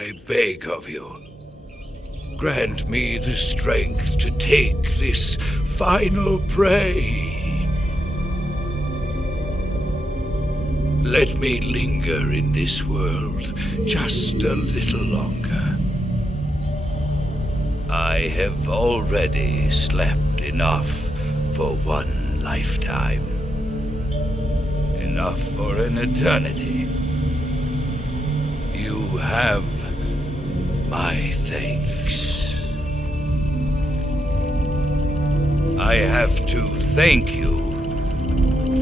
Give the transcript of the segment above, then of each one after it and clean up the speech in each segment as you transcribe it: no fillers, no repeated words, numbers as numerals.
I beg of you, grant me the strength to take this final prey. Let me linger in this world just a little longer. I have already slept enough for one lifetime. Enough for an eternity. You have my thanks. I have to thank you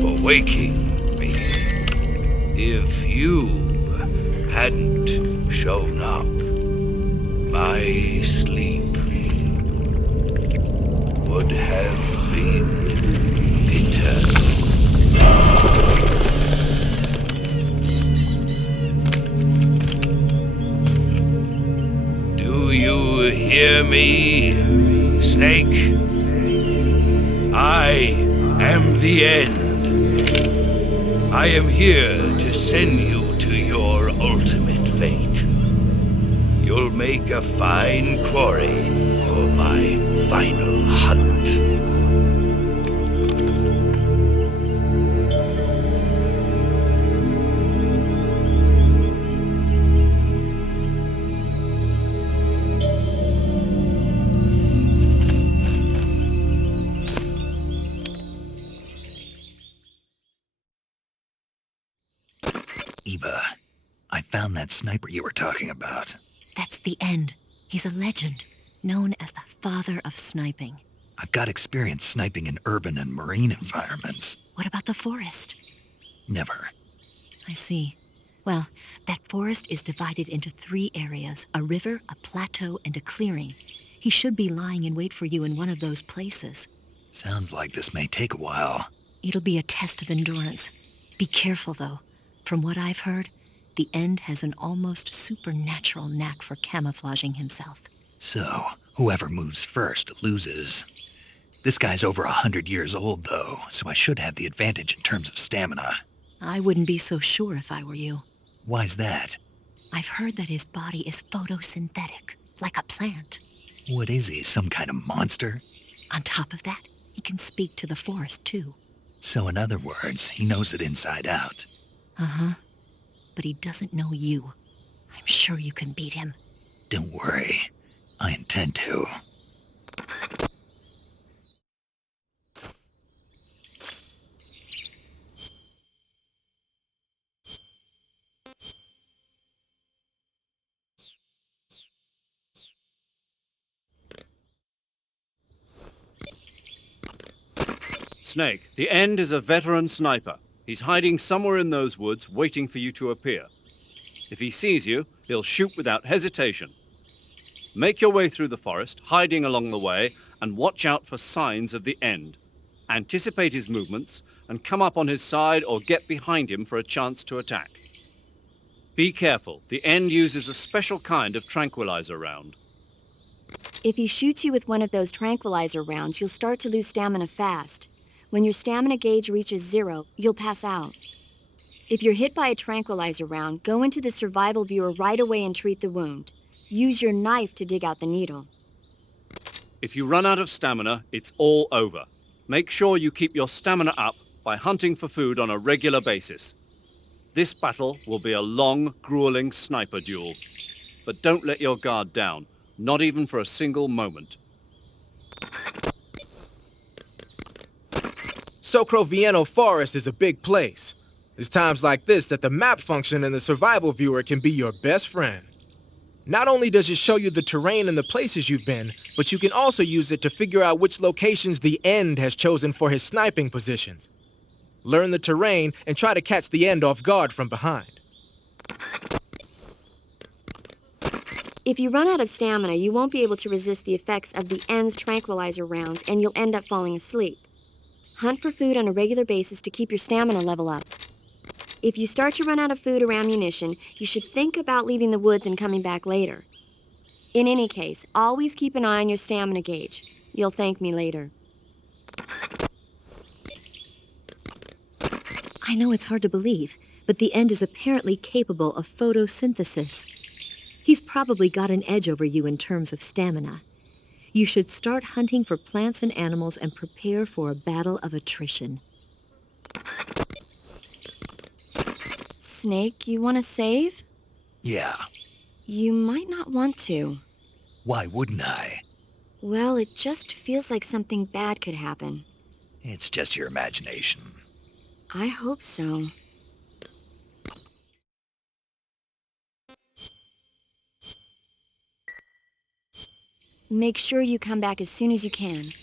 for waking me. If you hadn't shown up, my sleep would have been eternal. Do you hear me, Snake? I am the end. I am here to send you to your ultimate fate. You'll make a fine quarry for my final hunt. Eva, I found that sniper you were talking about. That's the end. He's a legend, known as the father of sniping. I've got experience sniping in urban and marine environments. What about the forest? Never. I see. Well, that forest is divided into 3 areas, a river, a plateau, and a clearing. He should be lying in wait for you in one of those places. Sounds like this may take a while. It'll be a test of endurance. Be careful, though. From what I've heard, the End has an almost supernatural knack for camouflaging himself. So, whoever moves first loses. This guy's over 100 years old, though, so I should have the advantage in terms of stamina. I wouldn't be so sure if I were you. Why's that? I've heard that his body is photosynthetic, like a plant. What is he, some kind of monster? On top of that, he can speak to the forest, too. So in other words, he knows it inside out. Uh-huh. But he doesn't know you. I'm sure you can beat him. Don't worry. I intend to. Snake, the End is a veteran sniper. He's hiding somewhere in those woods, waiting for you to appear. If he sees you, he'll shoot without hesitation. Make your way through the forest, hiding along the way, and watch out for signs of the End. Anticipate his movements, and come up on his side or get behind him for a chance to attack. Be careful, the End uses a special kind of tranquilizer round. If he shoots you with one of those tranquilizer rounds, you'll start to lose stamina fast. When your stamina gauge reaches 0, you'll pass out. If you're hit by a tranquilizer round, go into the survival viewer right away and treat the wound. Use your knife to dig out the needle. If you run out of stamina, it's all over. Make sure you keep your stamina up by hunting for food on a regular basis. This battle will be a long, grueling sniper duel. But don't let your guard down, not even for a single moment. Socrovieno Forest is a big place. It's times like this that the map function in the survival viewer can be your best friend. Not only does it show you the terrain and the places you've been, but you can also use it to figure out which locations the End has chosen for his sniping positions. Learn the terrain and try to catch the End off guard from behind. If you run out of stamina, you won't be able to resist the effects of the End's tranquilizer rounds, and you'll end up falling asleep. Hunt for food on a regular basis to keep your stamina level up. If you start to run out of food or ammunition, you should think about leaving the woods and coming back later. In any case, always keep an eye on your stamina gauge. You'll thank me later. I know it's hard to believe, but the End is apparently capable of photosynthesis. He's probably got an edge over you in terms of stamina. You should start hunting for plants and animals and prepare for a battle of attrition. Snake, you want to save? Yeah, You might not want to. why wouldn't I? Well, it just feels like something bad could happen. It's just your imagination. I hope so. Make sure you come back as soon as you can.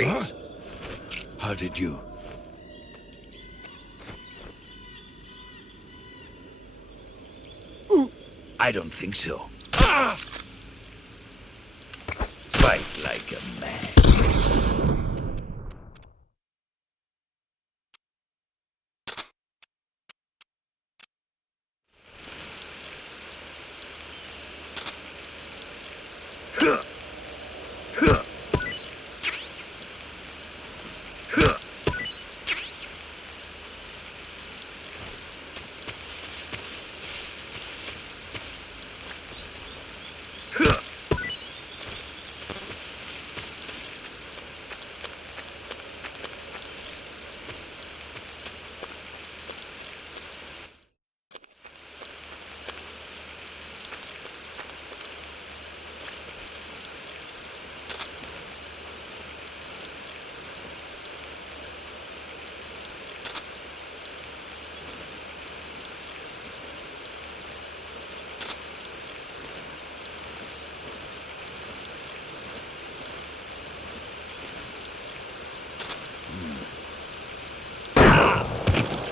Freeze! How did you... I don't think so. Fight like a man.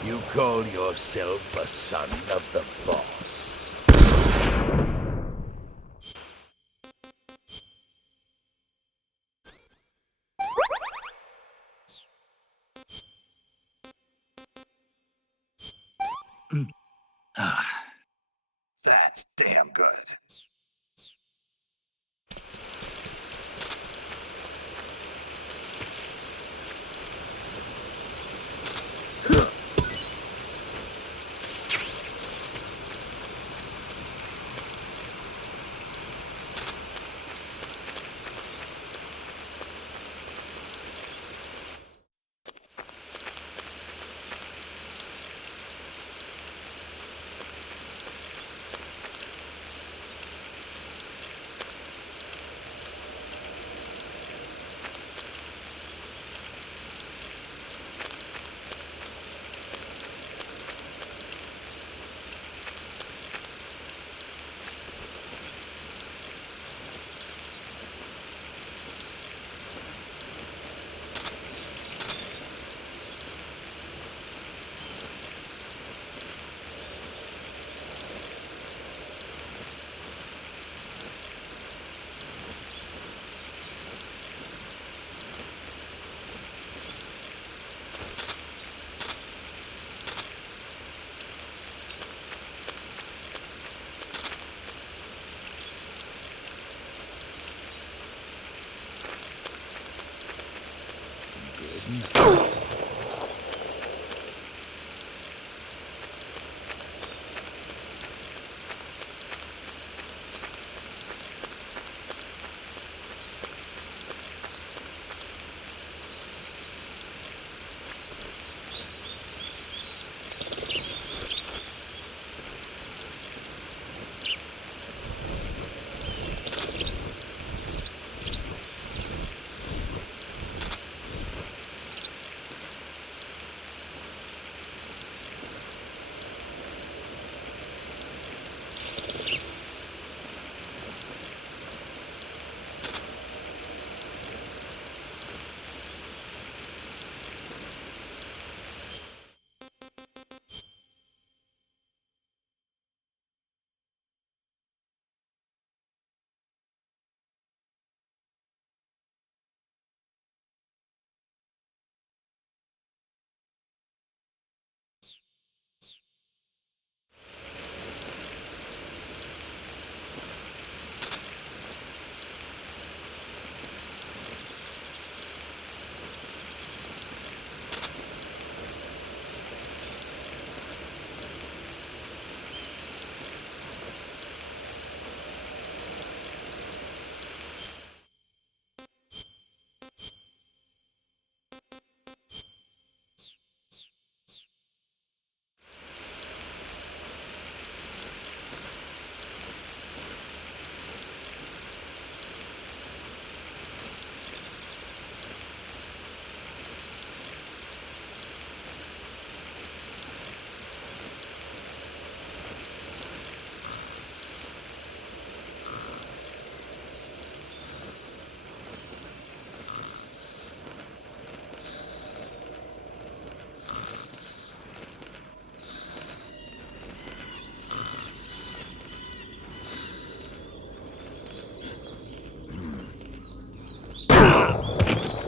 You call yourself a son of the boss? That's damn good.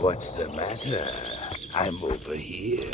What's the matter? I'm over here.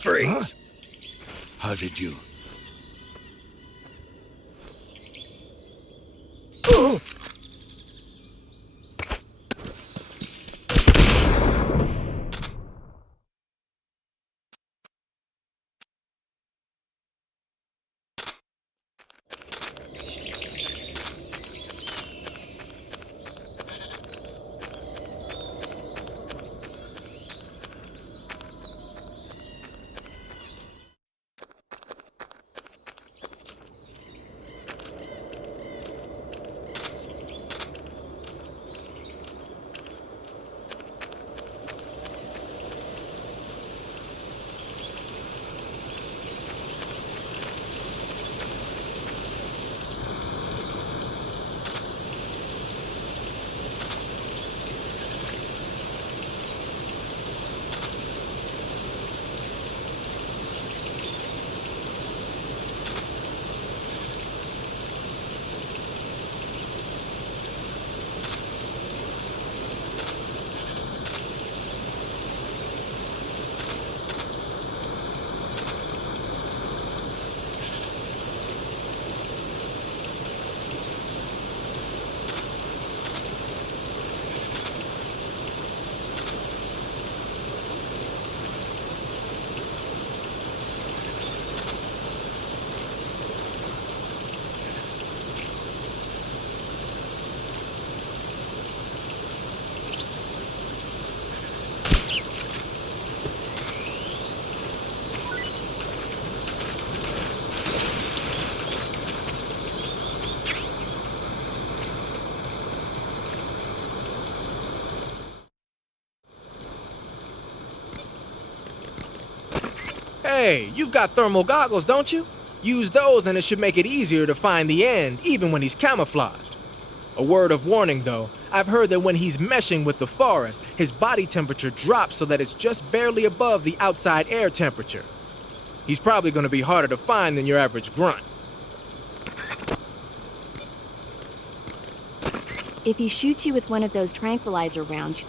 Freeze! Huh? How did you... Hey, you've got thermal goggles, don't you? Use those and it should make it easier to find the end, even when he's camouflaged. A word of warning, though. I've heard that when he's meshing with the forest, his body temperature drops so that it's just barely above the outside air temperature. He's probably going to be harder to find than your average grunt. If he shoots you with one of those tranquilizer rounds,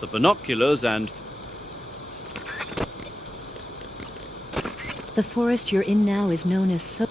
the binoculars and... The forest you're in now is known as so...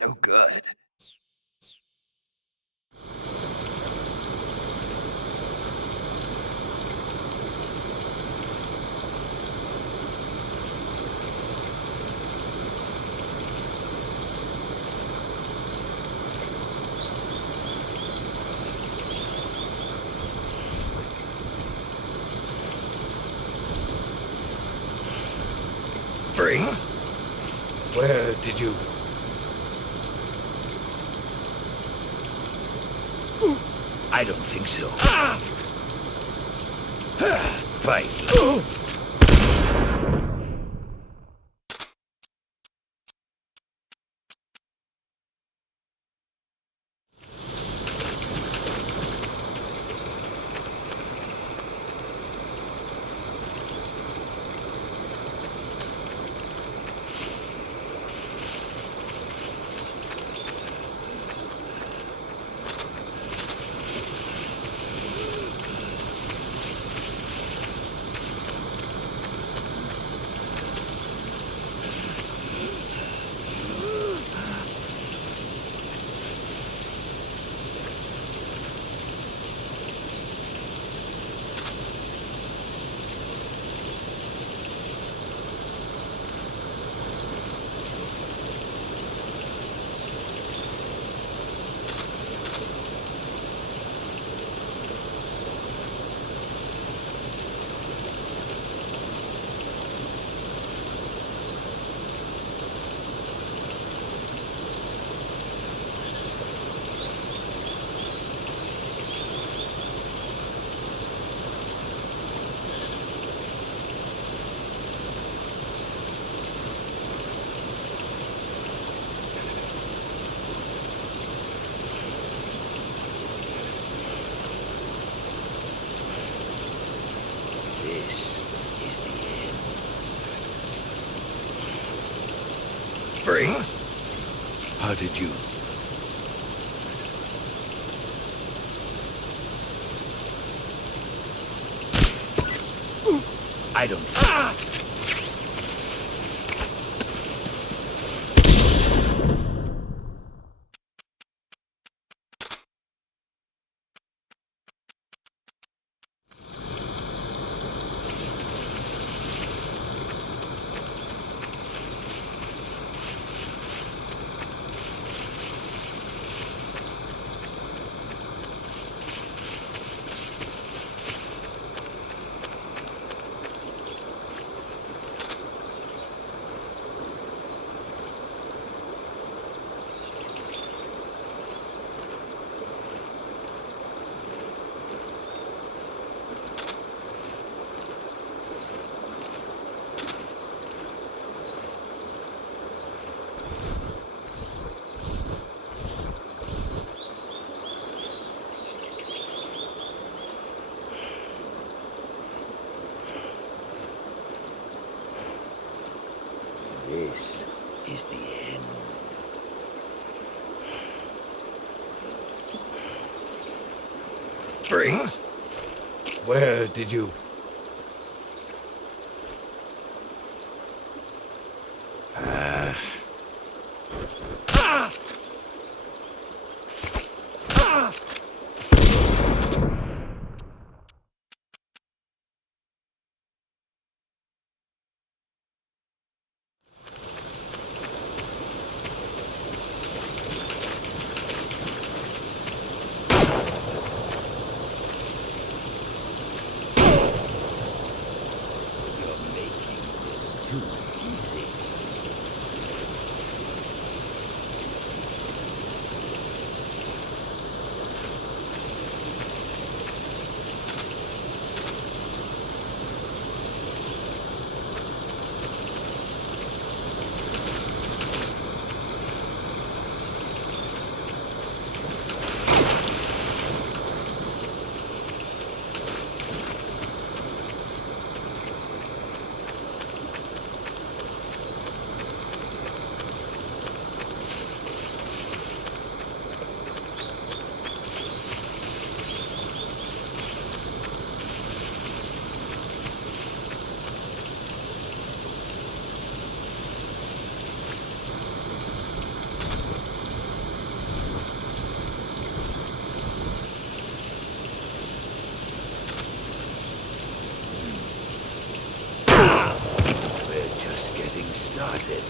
No good. Freeze! Where did you... I don't think so. Fight. Freeze! How did you... I don't... This is the end. Freeze! Where did you... Started.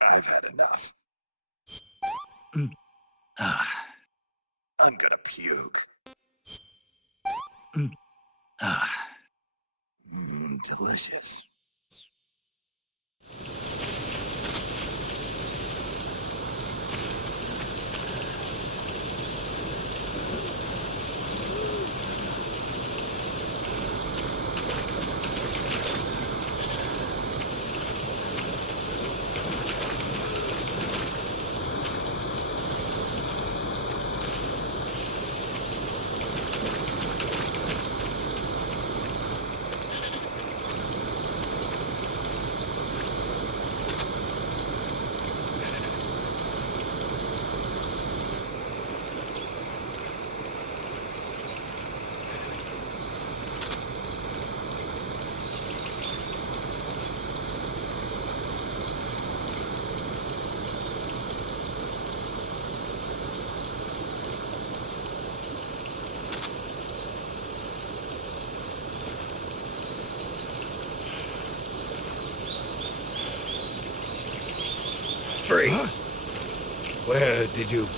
I've had enough. I'm gonna puke. Delicious. Freeze! Where did you...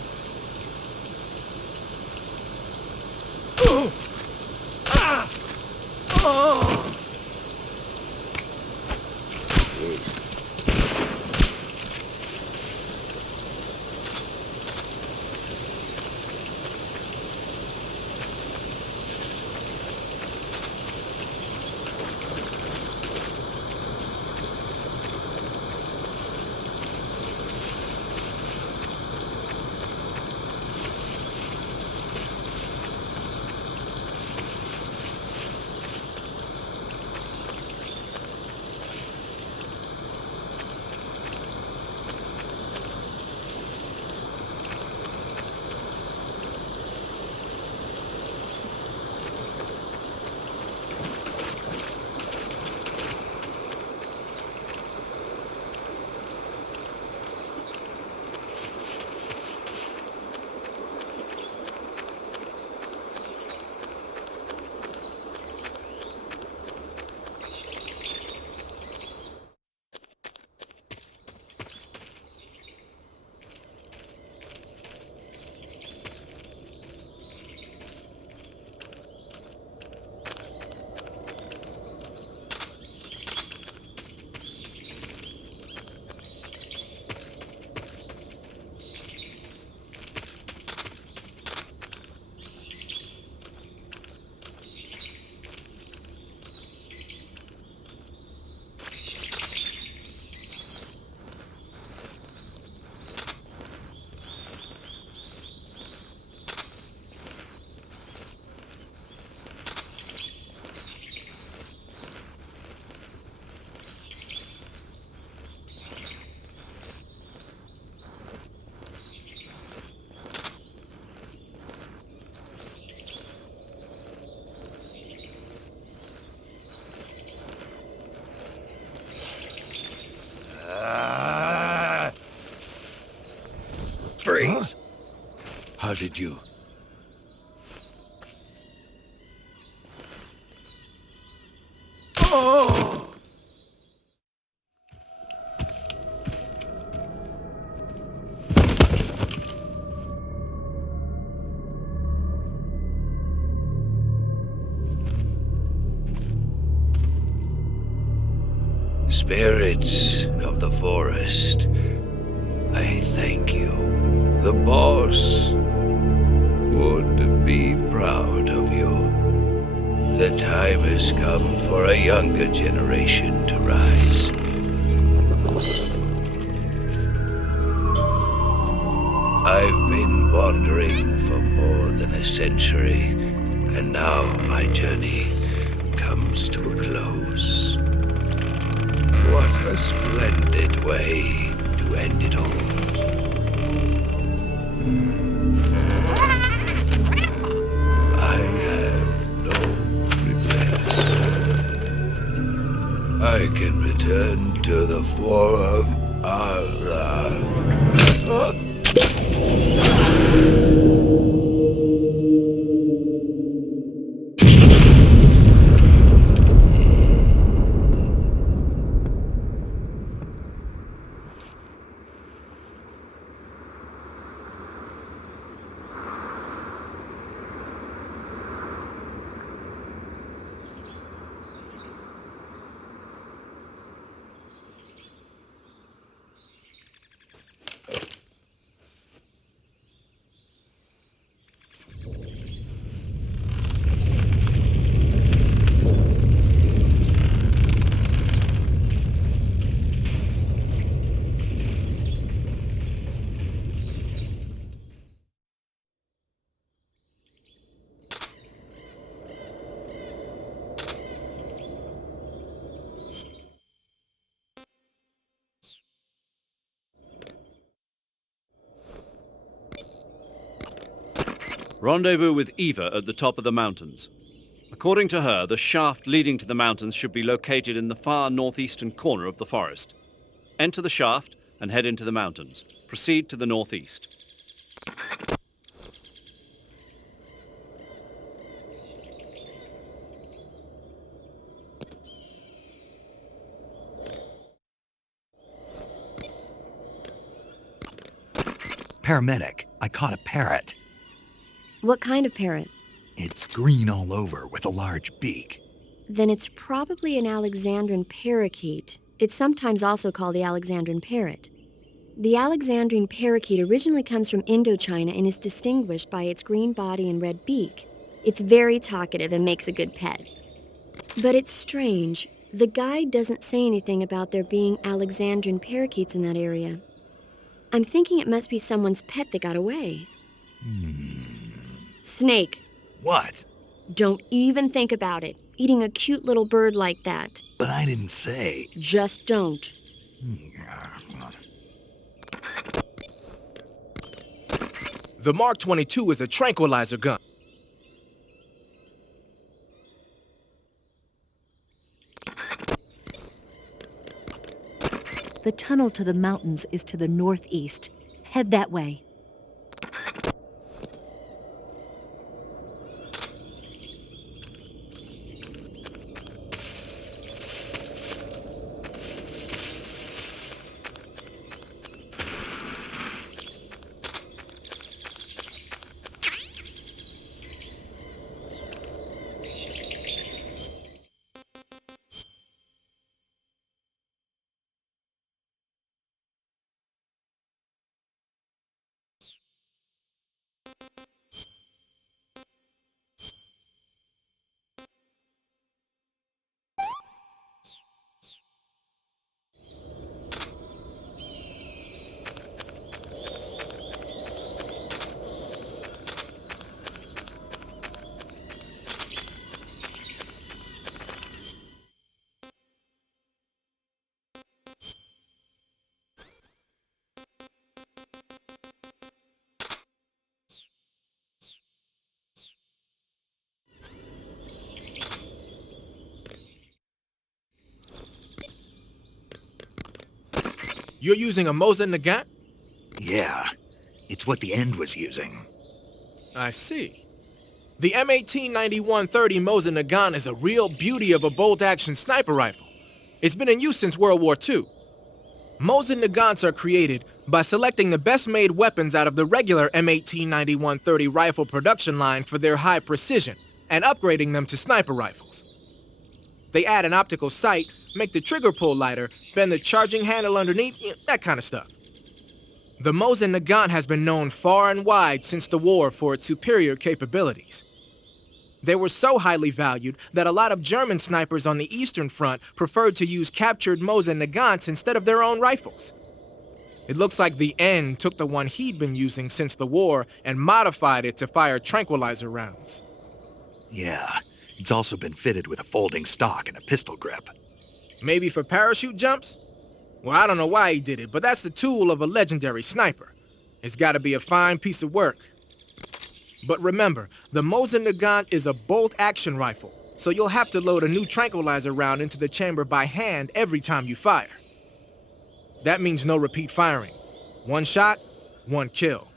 Freeze! How did you... Oh! Spirits of the forest, I thank you. The boss would be proud of you. The time has come for a younger generation to rise. I've been wandering for more than a century, and now my journey comes to a close. What a splendid way to end it all. I have no regrets. I can return to the forum Allah. Rendezvous with Eva at the top of the mountains. According to her, the shaft leading to the mountains should be located in the far northeastern corner of the forest. Enter the shaft and head into the mountains. Proceed to the northeast. Paramedic, I caught a parrot. What kind of parrot? It's green all over with a large beak. Then it's probably an Alexandrine parakeet. It's sometimes also called the Alexandrine parrot. The Alexandrine parakeet originally comes from Indochina and is distinguished by its green body and red beak. It's very talkative and makes a good pet. But it's strange. The guide doesn't say anything about there being Alexandrine parakeets in that area. I'm thinking it must be someone's pet that got away. Snake. What? Don't even think about it. Eating a cute little bird like that. But I didn't say. Just don't. The Mark 22 is a tranquilizer gun. The tunnel to the mountains is to the northeast. Head that way. You're using a Mosin Nagant? Yeah. It's what the End was using. I see. The M1891-30 Mosin Nagant is a real beauty of a bolt-action sniper rifle. It's been in use since World War II. Mosin Nagants are created by selecting the best-made weapons out of the regular M1891-30 rifle production line for their high precision and upgrading them to sniper rifles. They add an optical sight, make the trigger pull lighter, bend the charging handle underneath, that kind of stuff. The Mosin Nagant has been known far and wide since the war for its superior capabilities. They were so highly valued that a lot of German snipers on the Eastern Front preferred to use captured Mosin Nagants instead of their own rifles. It looks like the End took the one he'd been using since the war and modified it to fire tranquilizer rounds. Yeah, it's also been fitted with a folding stock and a pistol grip. Maybe for parachute jumps? Well, I don't know why he did it, but that's the tool of a legendary sniper. It's gotta be a fine piece of work. But remember, the Mosin Nagant is a bolt-action rifle, so you'll have to load a new tranquilizer round into the chamber by hand every time you fire. That means no repeat firing. One shot, one kill.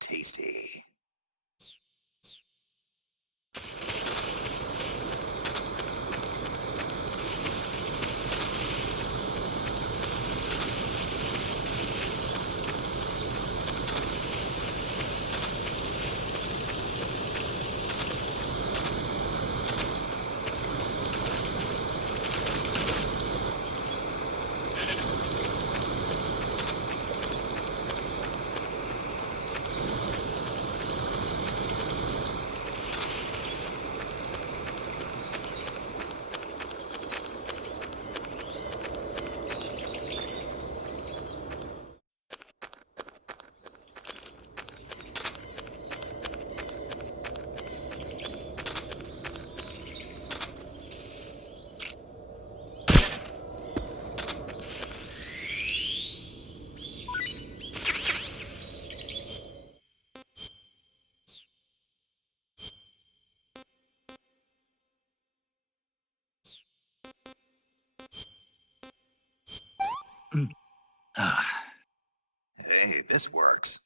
Tasty. Ah, Hey, this works.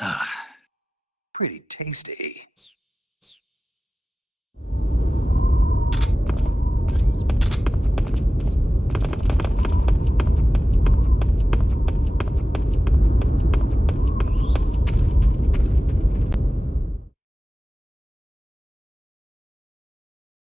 Ah, Pretty tasty.